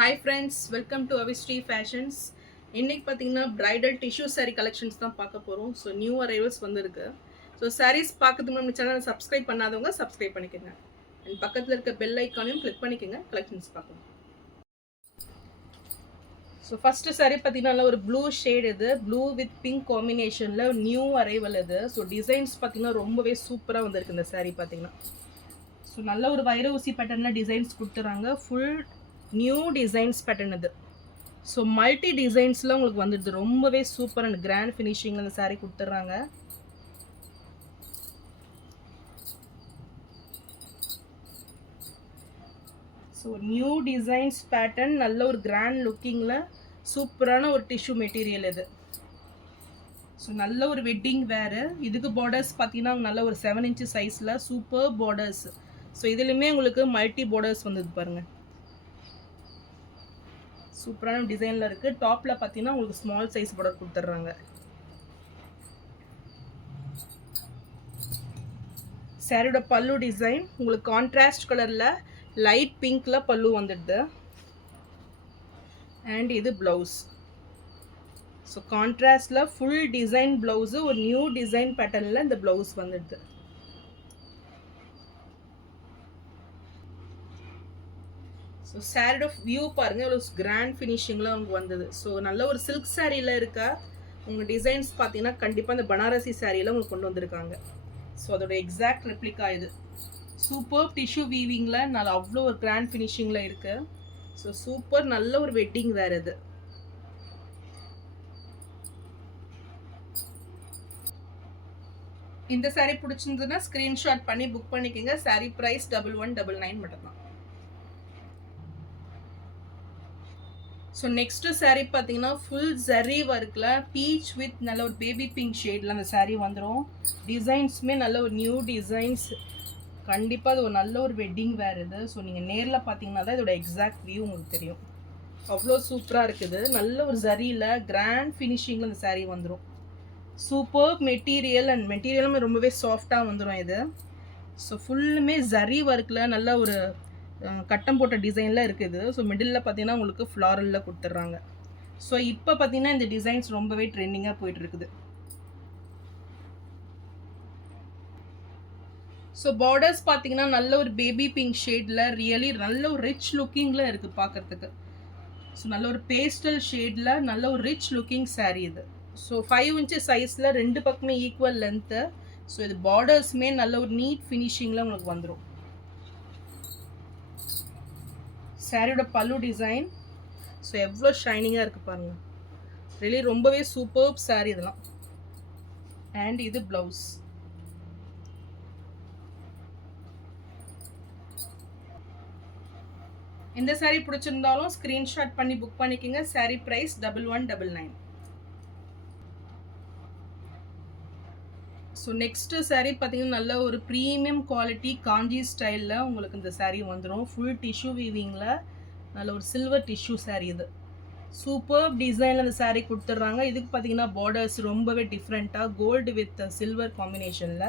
Hi friends, welcome to Avistri Fashions. இன்னைக்கு பார்த்தீங்கன்னா bridal tissue saree collections தான் பார்க்க போகிறோம். ஸோ நியூ அரைவல்ஸ் வந்திருக்கு. ஸோ sarees பார்க்கறதுக்கு நம்ம சேனலை சப்ஸ்கிரைப் பண்ணாதவங்க சப்ஸ்கிரைப் பண்ணிக்கோங்க. அண்ட் பக்கத்தில் இருக்க பெல் ஐக்கானையும் கிளிக் பண்ணிக்கோங்க கலெக்ஷன்ஸ் பார்க்கலாம். ஸோ ஃபஸ்ட்டு saree பார்த்தீங்கன்னா ஒரு ப்ளூ ஷேட் இது ப்ளூ வித் பிங்க் காம்பினேஷனில் நியூ அரைவல் இது. ஸோ டிசைன்ஸ் பார்த்தீங்கன்னா ரொம்பவே சூப்பராக வந்திருக்கு இந்த saree பார்த்தீங்கன்னா. ஸோ நல்ல ஒரு வைர ஊசி பேட்டர்னில் டிசைன்ஸ் கொடுத்துறாங்க. ஃபுல் நியூ டிசைன்ஸ் பேட்டர்ன் இது. ஸோ மல்டி டிசைன்ஸில் உங்களுக்கு வந்துடுது. ரொம்பவே சூப்பர் அண்ட் கிராண்ட் ஃபினிஷிங்கில் இந்த சாரீ கொடுத்துட்றாங்க. ஸோ நியூ டிசைன்ஸ் பேட்டர்ன் நல்ல ஒரு கிராண்ட் லுக்கிங்கில் சூப்பரான ஒரு டிஷ்யூ மெட்டீரியல் இது. ஸோ நல்ல ஒரு வெட்டிங் வேறு. இதுக்கு பார்டர்ஸ் பார்த்தீங்கன்னா நல்ல ஒரு 7 inch சைஸில் சூப்பர் பார்டர்ஸ். ஸோ இதுலேயுமே உங்களுக்கு மல்டி பார்டர்ஸ் வந்தது பாருங்கள். சூப்பரான டிசைனில் இருக்குது. டாப்பில் பார்த்தீங்கன்னா உங்களுக்கு ஸ்மால் சைஸ் பார்டர் கொடுத்துட்றாங்க. சாரியோட பல்லு டிசைன் உங்களுக்கு கான்ட்ராஸ்ட் கலரில் லைட் பிங்க்கில் பல்லு வந்துடுது. அண்ட் இது ப்ளவுஸ். ஸோ கான்ட்ராஸ்டில் ஃபுல் டிசைன் ப்ளவுஸு ஒரு நியூ டிசைன் பேட்டர்னில் இந்த ப்ளவுஸ் வந்துடுது. ஸோ சாரியோட வியூ பாருங்கள் எவ்வளோ கிராண்ட் ஃபினிஷிங்கில் உங்களுக்கு வந்தது. ஸோ நல்ல ஒரு சில்க் சாரியில் இருக்க உங்கள் டிசைன்ஸ் பார்த்தீங்கன்னா கண்டிப்பாக இந்த பனாரசி சாரியில் உங்களுக்கு கொண்டு வந்திருக்காங்க. ஸோ அதோட எக்ஸாக்ட் ரெப்ளிகா இது. சூப்பர் டிஷ்யூ வீவிங்கில் நல்ல அவ்வளோ ஒரு கிராண்ட் ஃபினிஷிங்கில் இருக்குது. ஸோ சூப்பர் நல்ல ஒரு வெட்டிங் வேறு இது. இந்த சாரீ பிடிச்சிருந்ததுன்னா ஸ்க்ரீன்ஷாட் பண்ணி புக் பண்ணிக்கோங்க. சாரீ ப்ரைஸ் 1199 மட்டும்தான். ஸோ நெக்ஸ்ட்டு சாரீ பார்த்தீங்கன்னா ஃபுல் ஜரி ஒர்க்கில் பீச் வித் நல்ல ஒரு பேபி பிங்க் ஷேடில் அந்த சாரீ வந்துடும். டிசைன்ஸுமே நல்ல ஒரு நியூ டிசைன்ஸ். கண்டிப்பாக அது ஒரு நல்ல ஒரு வெட்டிங் வேறு இது. ஸோ நீங்கள் நேரில் பார்த்தீங்கன்னா தான் இதோட எக்ஸாக்ட் வியூ உங்களுக்கு தெரியும். அவ்வளோ சூப்பராக இருக்குது. நல்ல ஒரு ஜரியில் கிராண்ட் ஃபினிஷிங்கில் அந்த சாரீ வந்துடும். சூப்பர் மெட்டீரியல் அண்ட் மெட்டீரியலுமே ரொம்பவே சாஃப்டாக வந்துடும் இது. ஸோ ஃபுல்லுமே ஜரி ஒர்க்கில் நல்ல ஒரு கட்டம் போட்ட டிசைனில் இருக்குது. ஸோ மிடில் பார்த்தீங்கன்னா உங்களுக்கு ஃப்ளாரலில் கொடுத்துட்றாங்க. ஸோ இப்போ பார்த்தீங்கன்னா இந்த டிசைன்ஸ் ரொம்பவே ட்ரெண்டிங்காக போயிட்டுருக்குது. ஸோ பார்டர்ஸ் பார்த்தீங்கன்னா நல்ல ஒரு பேபி பிங்க் ஷேடில் ரியலி நல்ல ஒரு ரிச் லுக்கிங்கில் இருக்குது பார்க்குறதுக்கு. ஸோ நல்ல ஒரு பேஸ்டல் ஷேடில் நல்ல ஒரு ரிச் லுக்கிங் சாரீ இது. ஸோ 5 inch சைஸில் ரெண்டு பக்கமே ஈக்குவல் லென்த்து. ஸோ இது பார்டர்ஸுமே நல்ல ஒரு நீட் ஃபினிஷிங்கில் உங்களுக்கு வந்துடும். சாரியோட பல்லு டிசைன் ஸோ எவ்வளோ ஷைனிங்காக இருக்குது பாருங்கள். ரியலி ரொம்பவே சூப்பர் சாரீ இதெல்லாம். அண்ட் இது ப்ளவுஸ். இந்த சாரீ பிடிச்சிருந்தாலும் ஸ்க்ரீன்ஷாட் பண்ணி புக் பண்ணிக்கோங்க. Sari price 1199. So next sari பார்த்தீங்கன்னா நல்ல ஒரு ப்ரீமியம் குவாலிட்டி காஞ்சி ஸ்டைலில் உங்களுக்கு இந்த சாரீ வந்துடும். ஃபுல் டிஷ்யூ வீவிங்கில் நல்ல ஒரு சில்வர் டிஷ்யூ சாரீ இது. சூப்பர் டிசைனில் அந்த சாரீ கொடுத்துட்றாங்க. இதுக்கு பார்த்தீங்கன்னா பார்டர்ஸ் ரொம்பவே டிஃப்ரெண்ட்டாக கோல்டு வித் சில்வர் காம்பினேஷனில்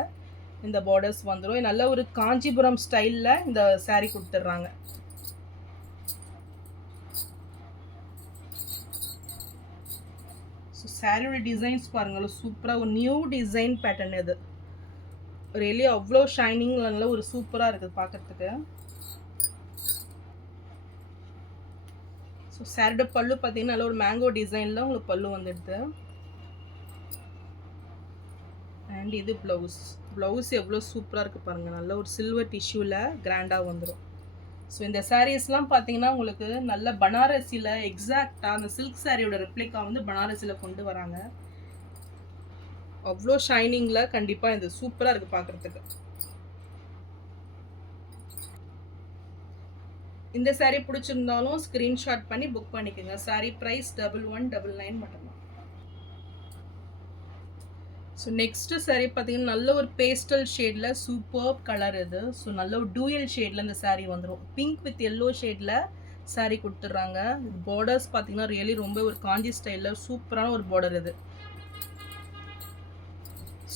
இந்த பார்டர்ஸ் வந்துடும். நல்ல ஒரு காஞ்சிபுரம் ஸ்டைலில் இந்த சாரீ கொடுத்துட்றாங்க. ஸோ சாரியோட டிசைன்ஸ் பாருங்கள் சூப்பராக ஒரு நியூ டிசைன் பேட்டர்ன் இது. ரியலி அவ்வளோ ஷைனிங் நல்ல ஒரு சூப்பராக இருக்குது பார்க்குறதுக்கு. ஸோ சாரியோட பல்லு பார்த்தீங்கன்னா நல்ல ஒரு மேங்கோ டிசைனில் உங்களுக்கு பல்லு வந்துடுது. அண்ட் இது ப்ளவுஸ். ப்ளவுஸ் எவ்வளோ சூப்பராக இருக்குது பாருங்கள். நல்ல ஒரு சில்வர் டிஷ்யூவில் கிராண்டாக வந்துடும். ஸோ இந்த சாரீஸ்லாம் பார்த்தீங்கன்னா உங்களுக்கு நல்ல பனாரசியில் எக்ஸாக்டாக அந்த சில்க் சாரியோட ரெப்ளிகா வந்து பனாரசியில் கொண்டு வராங்க. அவ்வளோ ஷைனிங்கில் கண்டிப்பாக இது சூப்பராக இருக்குது பார்க்குறதுக்கு. இந்த சாரீ பிடிச்சிருந்தாலும் ஸ்க்ரீன்ஷாட் பண்ணி புக் பண்ணிக்கோங்க. சாரீ ப்ரைஸ் 1199 மட்டும்தான். ஸோ நெக்ஸ்ட்டு சாரீ பார்த்தீங்கன்னா நல்ல ஒரு பேஸ்டல் ஷேடில் சூப்பர் கலர் இது. ஸோ நல்ல ஒரு டூயல் ஷேடில் இந்த சாரீ வந்துடும். பிங்க் வித் எல்லோ ஷேடில் சாரீ கொடுத்துட்றாங்க. பார்டர்ஸ் பார்த்தீங்கன்னா ரியலி ரொம்ப ஒரு காஞ்சி ஸ்டைலில் சூப்பரான ஒரு பார்டர் இது.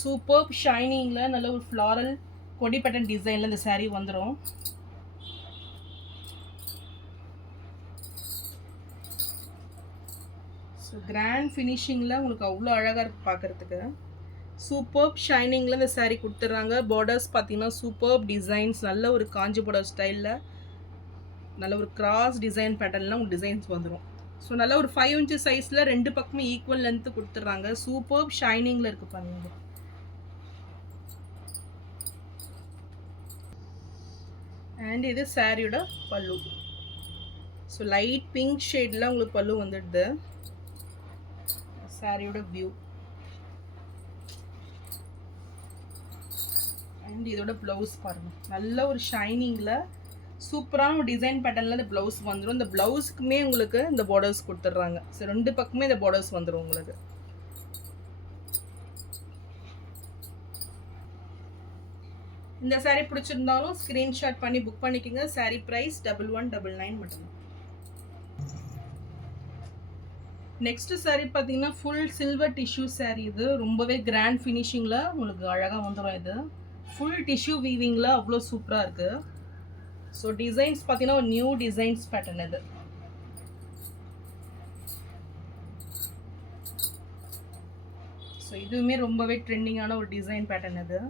சூப்பர் ஷைனிங்கில் நல்ல ஒரு ஃப்ளாரல் கொடி பேட்டர்ன் டிசைனில் இந்த சாரீ வந்துடும். ஸோ கிராண்ட் ஃபினிஷிங்கில் உங்களுக்கு அவ்வளோ அழகாக இருக்குது பார்க்குறதுக்கு. சூப்பர்ப் ஷைனிங்கில் இந்த saree கொடுத்துட்றாங்க. பார்டர்ஸ் பார்த்தீங்கன்னா சூப்பர்ப் டிசைன்ஸ், நல்ல ஒரு காஞ்சிபுரம் ஸ்டைலில் நல்ல ஒரு கிராஸ் டிசைன் பேட்டர்னில் உங்களுக்கு டிசைன்ஸ் வந்துடும். ஸோ நல்ல ஒரு 5 inch சைஸில் 2 பக்கமும் ஈக்குவல் லென்த்து கொடுத்துட்றாங்க. சூப்பர்ப் ஷைனிங்கில் இருக்குது பாருங்க. அண்ட் இது சாரியோட பல்லு. ஸோ லைட் பிங்க் ஷேடில் உங்களுக்கு பல்லு வந்துடுது. சாரியோட வியூ அண்ட் இதோட ப்ளவுஸ் பாருங்கள். நல்ல ஒரு ஷைனிங்கில் சூப்பரான ஒரு டிசைன் பேட்டர்னில் இந்த ப்ளவுஸ் வந்துடும். இந்த ப்ளவுஸுக்குமே உங்களுக்கு இந்த பார்டர்ஸ் கொடுத்துட்றாங்க. ஸோ 2 பக்கமே இந்த பார்டர்ஸ் வந்துடும் உங்களுக்கு. இந்த saree பிடிச்சிருந்தாலும் ஸ்க்ரீன்ஷாட் பண்ணி புக் பண்ணிக்கோங்க. saree ப்ரைஸ் 1199 மட்டும்தான். நெக்ஸ்ட் saree பார்த்தீங்கன்னா ஃபுல் சில்வர் டிஷ்யூ saree. இது ரொம்பவே கிராண்ட் ஃபினிஷிங்கில் உங்களுக்கு அழகாக வந்துடும். இது ஃபுல் டிஷ்யூ வீவிங்கில் அவ்வளோ சூப்பராக இருக்குது. ஸோ டிசைன்ஸ் பார்த்தீங்கன்னா ஒரு நியூ டிசைன்ஸ் பேட்டர்ன் இது. ஸோ இதுவுமே ரொம்பவே ட்ரெண்டிங்கான ஒரு டிசைன் பேட்டர்ன் இது.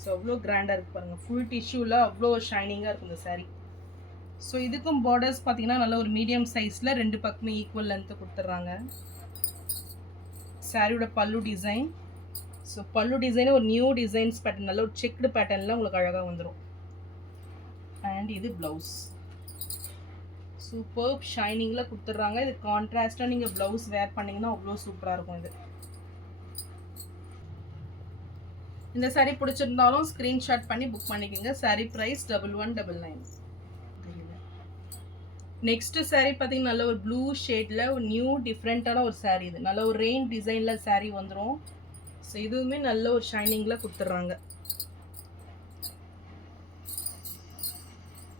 ஸோ அவ்வளோ கிராண்டாக இருக்குது பாருங்கள். ஃபுல் டிஷ்யூவில் அவ்வளோ ஷைனிங்காக இருக்கும் இந்த saree. ஸோ இதுக்கும் பார்டர்ஸ் பார்த்தீங்கன்னா நல்ல ஒரு மீடியம் சைஸில் 2 பக்கமே ஈக்குவல் லென்த்து கொடுத்துட்றாங்க. சாரியோட பல்லு டிசைன். ஸோ பல்லு டிசைனே ஒரு நியூ டிசைன்ஸ் பேட்டர்ன், நல்ல ஒரு செக்டு பேட்டர்னில் உங்களுக்கு அழகாக வந்துடும். அண்ட் இது ப்ளவுஸ் சூப்பர் ஷைனிங்கில் கொடுத்துட்றாங்க. இது கான்ட்ராஸ்ட்டாக நீங்கள் ப்ளவுஸ் வேர் பண்ணிங்கன்னா அவ்வளோ சூப்பராக இருக்கும் இது. இந்த saree பிடிச்சிருந்தாலும் ஸ்க்ரீன்ஷாட் பண்ணி புக் பண்ணிக்கோங்க. saree price 1199. நெக்ஸ்ட் saree பார்த்தீங்கன்னா நல்ல ஒரு ப்ளூ ஷேடில் ஒரு நியூ டிஃப்ரெண்ட்டான ஒரு saree. இது நல்ல ஒரு ரெயின் டிசைனில் saree வந்துடும். ஸோ இதுவுமே நல்ல ஒரு ஷைனிங்கில் கொடுத்துட்றாங்க.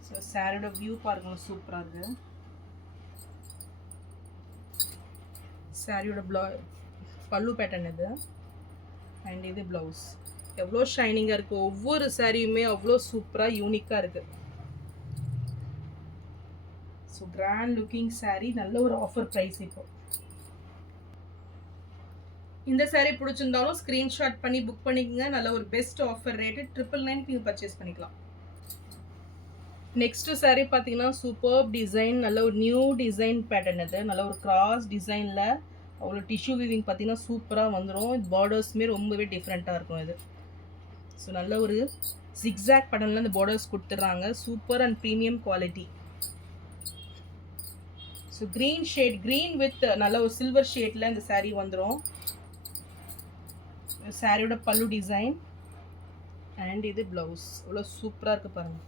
ஸோ சாரியோட வியூ பாருங்கள், சூப்பராக இருக்குது. சாரியோட பல்லு பேட்டர்ன் இது. அண்ட் இது ப்ளவுஸ் எவ்வளோ ஷைனிங்காக இருக்குது. ஒவ்வொரு சாரியுமே அவ்வளோ சூப்பராக யூனிக்காக இருக்குது. ஸோ கிராண்ட் லுக்கிங் saree, நல்ல ஒரு ஆஃபர் ப்ரைஸ். இப்போ இந்த saree பிடிச்சிருந்தாலும் ஸ்க்ரீன்ஷாட் பண்ணி புக் பண்ணிக்கோங்க. நல்ல ஒரு பெஸ்ட் ஆஃபர் ரேட்டு 999 நீங்கள் பர்ச்சேஸ் பண்ணிக்கலாம். நெக்ஸ்ட் saree பார்த்தீங்கன்னா சூப்பர் டிசைன், நல்ல ஒரு நியூ டிசைன் பேட்டர்ன் இது. நல்ல ஒரு கிராஸ் டிசைனில் அவ்வளோ டிஷ்யூ வீவிங் பார்த்தீங்கன்னா சூப்பராக வந்துடும். இது பார்டர்ஸுமே ரொம்பவே டிஃப்ரெண்ட்டாக இருக்கும் இது. ஸோ நல்ல ஒரு ஜிக்ஸாக் பேட்டர்னில் இந்த பார்டர்ஸ் கொடுத்துட்றாங்க. Super and premium quality. So green shade, green with நல்ல ஒரு சில்வர் ஷேடில் இந்த saree வந்துடும். சாரியோட பல்லு டிசைன் அண்ட் இது ப்ளவுஸ் அவ்வளோ சூப்பராக இருக்குது பாருங்கள்.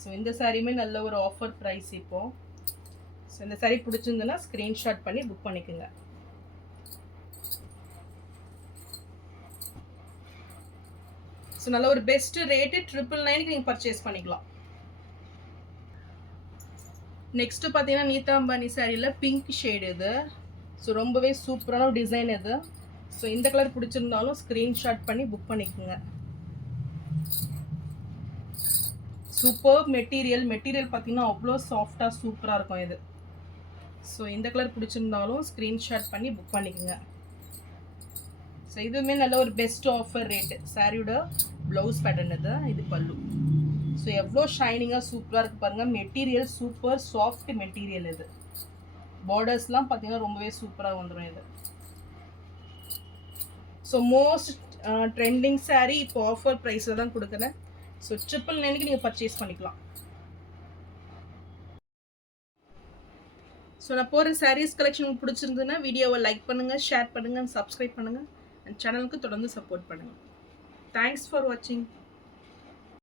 ஸோ இந்த சாரியுமே நல்ல ஒரு ஆஃபர் ப்ரைஸ் இப்போது. ஸோ இந்த saree பிடிச்சிருந்துன்னா ஸ்க்ரீன்ஷாட் பண்ணி புக் பண்ணிக்கோங்க. ஸோ நல்ல ஒரு பெஸ்ட் ரேட்டு 999 நீங்கள் பர்ச்சேஸ் பண்ணிக்கலாம். நெக்ஸ்ட்டு பார்த்தீங்கன்னா நீதாம்பானி சாரியில் பிங்க் ஷேடு இது. ஸோ ரொம்பவே சூப்பரான ஒரு டிசைன் இது. ஸோ இந்த கலர் பிடிச்சிருந்தாலும் ஸ்க்ரீன்ஷாட் பண்ணி புக் பண்ணிக்கோங்க. சூப்பர் மெட்டீரியல் பார்த்தீங்கன்னா அவ்வளோ சாஃப்டாக சூப்பராக இருக்கும் இது. ஸோ இந்த கலர் பிடிச்சிருந்தாலும் ஸ்க்ரீன்ஷாட் பண்ணி புக் பண்ணிக்கோங்க. ஸோ இதுவுமே நல்ல ஒரு பெஸ்ட் ஆஃபர் ரேட்டு. சாரியோட ப்ளவுஸ் பேட்டர்ன் இது. இது பல்லு. ஸோ எவ்வளோ ஷைனிங்காக சூப்பராக இருக்குது பாருங்கள். மெட்டீரியல் சூப்பர் சாஃப்ட் மெட்டீரியல் இது. பார்டர்ஸ்லாம் பார்த்தீங்கன்னா ரொம்பவே சூப்பராக வந்துடும் இது. ஸோ மோஸ்ட் ட்ரெண்டிங் saree இப்போ ஆஃபர் ப்ரைஸில் தான் கொடுக்குறேன். ஸோ 999 நீங்கள் பர்ச்சேஸ் பண்ணிக்கலாம். ஸோ நான் போகிற sarees கலெக்ஷன் உங்களுக்கு பிடிச்சிருந்ததுன்னா வீடியோவை லைக் பண்ணுங்கள், ஷேர் பண்ணுங்கள், சப்ஸ்கிரைப் பண்ணுங்கள். அண்ட் சேனலுக்கு தொடர்ந்து சப்போர்ட் பண்ணுங்கள். தேங்க்ஸ் ஃபார் வாட்சிங்.